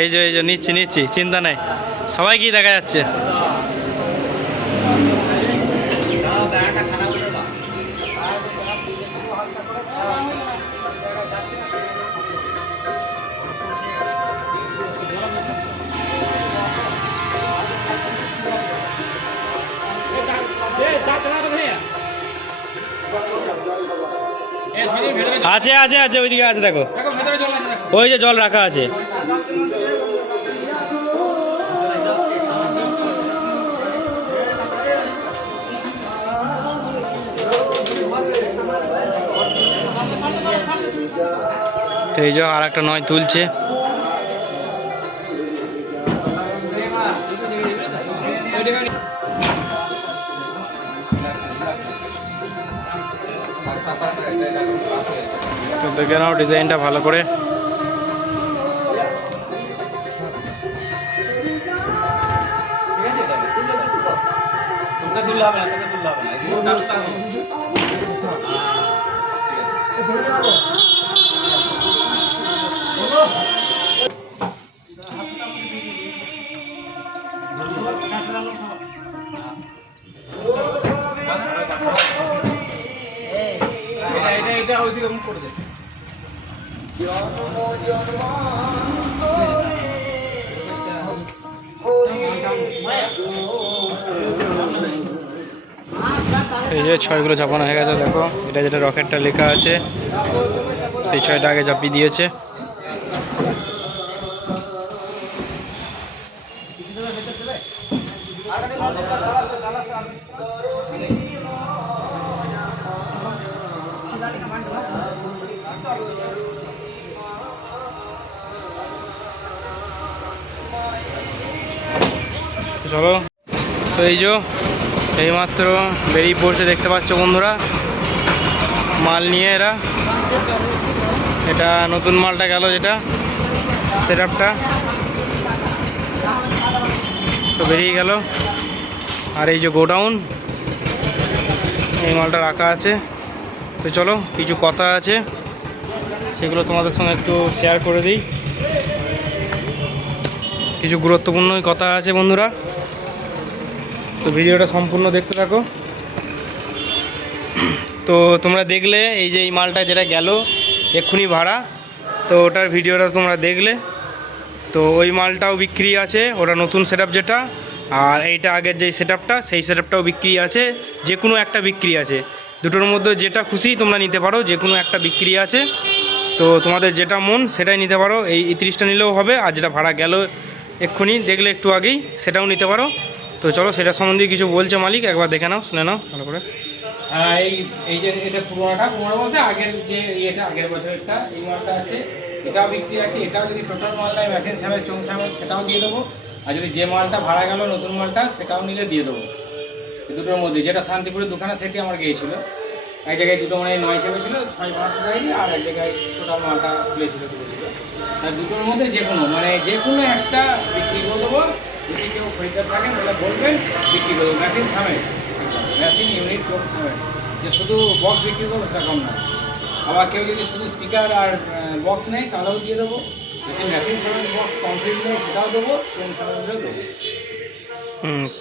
এই যে এই যে নিচ্ছি নিচ্ছি চিন্তা নাই। সবাই কি দেখা যাচ্ছে। আছে আছে আছে ওইদিকে আছে দেখো। ওই যে জল রাখা আছে। তো এই যে আর একটা নয় তুলছে। তো দেখে নাও ডিজাইনটা ভালো করে। টানো। এটা এটা এটা ওইদিকে মুখ করে দে। এই যে ছয়গুলো চাপানো হয়ে গেছে, দেখো। এটা যেটা রকেটটা লেখা আছে, সেই ছয়টা আগে চাপিয়ে দিয়েছে। চলো। তো এই যে, এইমাত্র বেরিয়ে পড়ছে দেখতে পাচ্ছ বন্ধুরা। মাল নিয়ে এরা। এটা নতুন মালটা গেল যেটা সেট আপটা তো বেরিয়ে গেল। আর এই যে গোডাউন, এই মালটা রাখা আছে। তো চলো, কিছু কথা আছে। সেগুলো তোমাদের সঙ্গে একটু শেয়ার করে দিই। কিছু গুরুত্বপূর্ণ কথা আছে বন্ধুরা। তো ভিডিওটা সম্পূর্ণ দেখতে থাকো। তো তোমরা দেখলে এই যে এই মালটা যেটা গেল এক্ষুনি ভাড়া। তো ওটার ভিডিওটা তোমরা দেখলে। তো ওই মালটাও বিক্রি আছে, ওটা নতুন সেট যেটা, আর এইটা আগের যেই সেট সেই সেট বিক্রি আছে যে কোনো একটা বিক্রি আছে। দুটোর মধ্যে যেটা খুশি তোমরা নিতে পারো যে কোনো একটা বিক্রি আছে। তো তোমাদের যেটা মন সেটাই নিতে পারো, এই তিরিশটা নিলেও হবে, আর যেটা ভাড়া গেল এক্ষুনি, দেখলে একটু আগেই, সেটাও নিতে পারো। তো চলো সেটা সম্বন্ধে কিছু বলছে মালিক, একবার দেখে নাও, শুনে নাও, ভালো করে। এই এই যে এটা পুরোনোটা পুরোনো বলতে আগের যে ইয়েটা, আগের বছরেরটা, এই মালটা আছে, এটাও বিক্রি আছে, এটাও যদি টোটাল মালটা মেশিন সামের চোং সামের সেটাও দিয়ে দেবো। আর যদি যে মালটা ভাড়া গেল, নতুন মালটা, সেটাও নিলে দিয়ে দেবো। দুটোর মধ্যে, যেটা শান্তিপুরের দোকানে সেটি আমার গিয়েছিল। এক জায়গায় দুটো মানে নয় চেপেছিল ছয় ভাড়া যায়নি আর এক জায়গায় টোটাল মালটা তুলেছিল। আর দুটোর মধ্যে যে কোনো মানে যে কোনো একটা বিক্রি করে দেবো যদি কেউ খরিদ্দার থাকেন তাহলে বলবেন, বিক্রি করে দেবো মেশিন সামের মেশিন, ইউনিট, চোখ সামের যে শুধু বক্স বিক্রি করব সেটা কম না। আবার কেউ যদি শুধু স্পিকার আর বক্স নেয়, তাহলেও দিয়ে দেবো। যদি মেশিন সামের বক্স কমপ্লিট নেয়, সেটাও দেবো, চোখ সামেরও দেবো।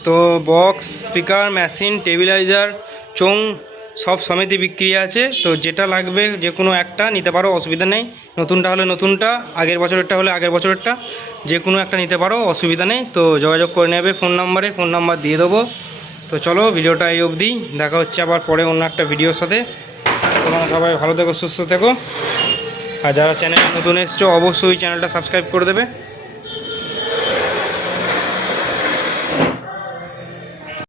তো বক্স স্পিকার মেশিন টেবিলাইজার চোং সব সমেতে বিক্রি আছে, তো যেটা লাগবে যে কোনো একটা নিতে পারো, অসুবিধা নেই। নতুনটা হলে নতুনটা, আগের বছরেরটা হলে আগের বছরেরটা, যে কোনো একটা নিতে পারো, অসুবিধা নেই। তো যোগাযোগ করে নেবে ফোন নাম্বারে, ফোন নাম্বার দিয়ে দেবো। তো চলো, ভিডিওটা এই অবধি। দেখা হচ্ছে আবার পরে অন্য একটা ভিডিওর সাথে। তোমরা সবাই ভালো থেকো, সুস্থ থেকো। আর যারা চ্যানেলে নতুন এসছো, অবশ্যই চ্যানেলটা সাবস্ক্রাইব করে দেবে।